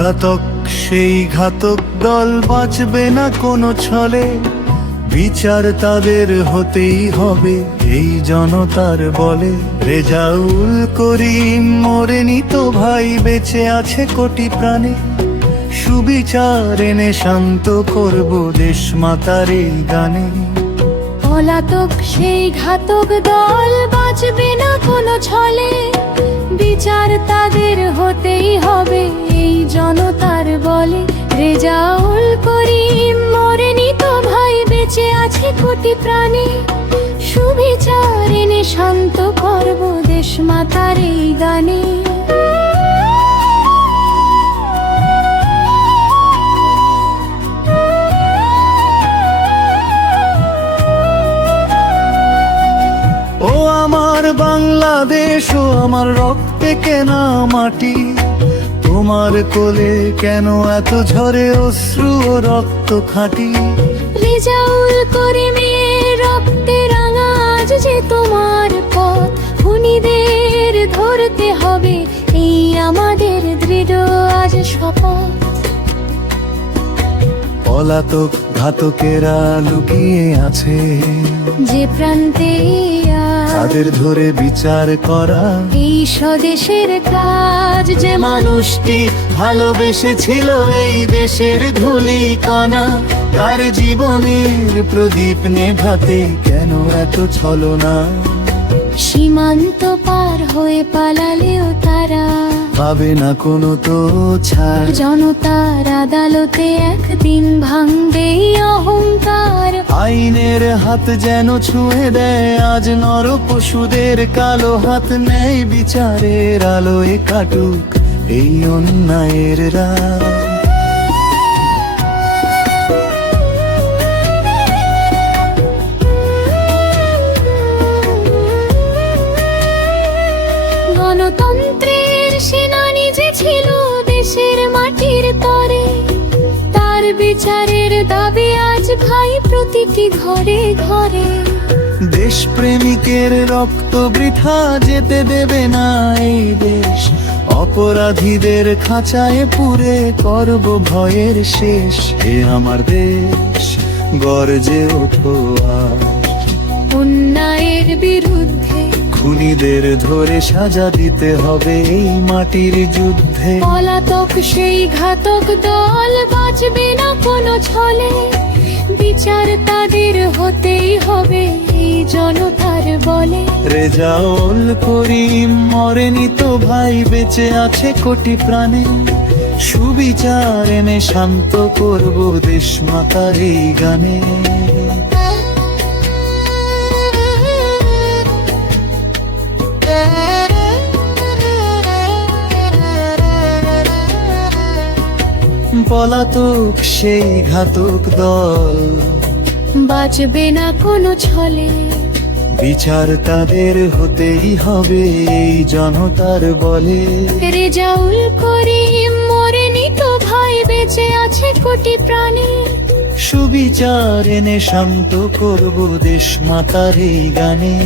পলাতক সেই ঘাতক দল বাঁচবে না কোনো ছলে, বিচার তাদের হতেই হবে এই জনতার বলে। রেজাউল করিম মরেনি তো ভাই, বেঁচে আছে কোটি প্রাণে, সুবিচার এনে শান্ত করব দেশ মাতার এই গানে। পলাতক সেই ঘাতক দল বাঁচবে না কোনো ছলে, বিচার তাদের হতেই হবে এই জনতার বলে। রেজাউল করিম মরেনি তো ভাই, বেঁচে আছে কোটি প্রাণে, সুবিচার এনে শান্ত করব দেশ মাতার এই গানে। ও আমার বাংলাদেশ, ও আমার রক্তে কেনা মাটি, তোমার কোলে কেন এত ঝরে অশ্রু ও রক্ত খাঁটি। রেজাউল করিমের রক্তে রাঙা আজ যে তোমার পথ, খুনিদের ধরতে হবে এই আমাদের দৃঢ় আজ শপথ। পলাতক ঘাতকেরা লুকিয়ে আছে যে প্রান্তে তাদের ধরে বিচার করা এই স্বদেশের কাজ। যে মানুষটি ভালোবেসেছিল এই দেশের ধুলি কণা, তার জীবনের প্রদীপ নেভাতে কেন এত ছলনা। সীমান্ত পার হয়ে পালালেও তারা পাবে না কোনো তো ছাড়, জনতার আদালতে একদিন ভাঙবে অহংকার। আইনের হাত যেন ছুঁয়ে দেয় আজ নর পশুদের কালো হাত, নেই বিচারের আলোয় কাটুক এই অন্যায়ের রাত। গণতন্ত্রের সেনানী যে ছিল দেশের মাটির তরে, তার বিচারের দাবি আজ ভাই প্রতিটি ঘরে ঘরে। দেশপ্রেমিকের রক্ত বৃথা যেতে দেবে না এই দেশ, অপরাধীদের খাঁচায় পুরে করব ভয়ের শেষ। এ আমার দেশ, গর্জে ওঠো আজ, অন্যায়ের বিরুদ্ধে খুনিদের ধরে সাজা দিতে হবে এই মাটির যুদ্ধে। পলাতক সেই ঘাতক দল বাঁচবে না কোনো ছলে, বিচার তাদের হতেই হবে এই জনতার বলে। রেজাউল করিম মরেনি তো ভাই, বেঁচে আছে কোটি প্রাণে, সুবিচার এনে শান্ত করব দেশ মাতার এই গানে। পলাতক সেই ঘাতক দল বাঁচবে না কোনো ছলে, বিচার তাদের হতেই হবে এই জনতার বলে। রেজাউল করিম মরেনি তো ভাই, বেঁচে আছে কোটি প্রাণে, সুবিচার এনে শান্ত করব দেশ মাতার এই গানে।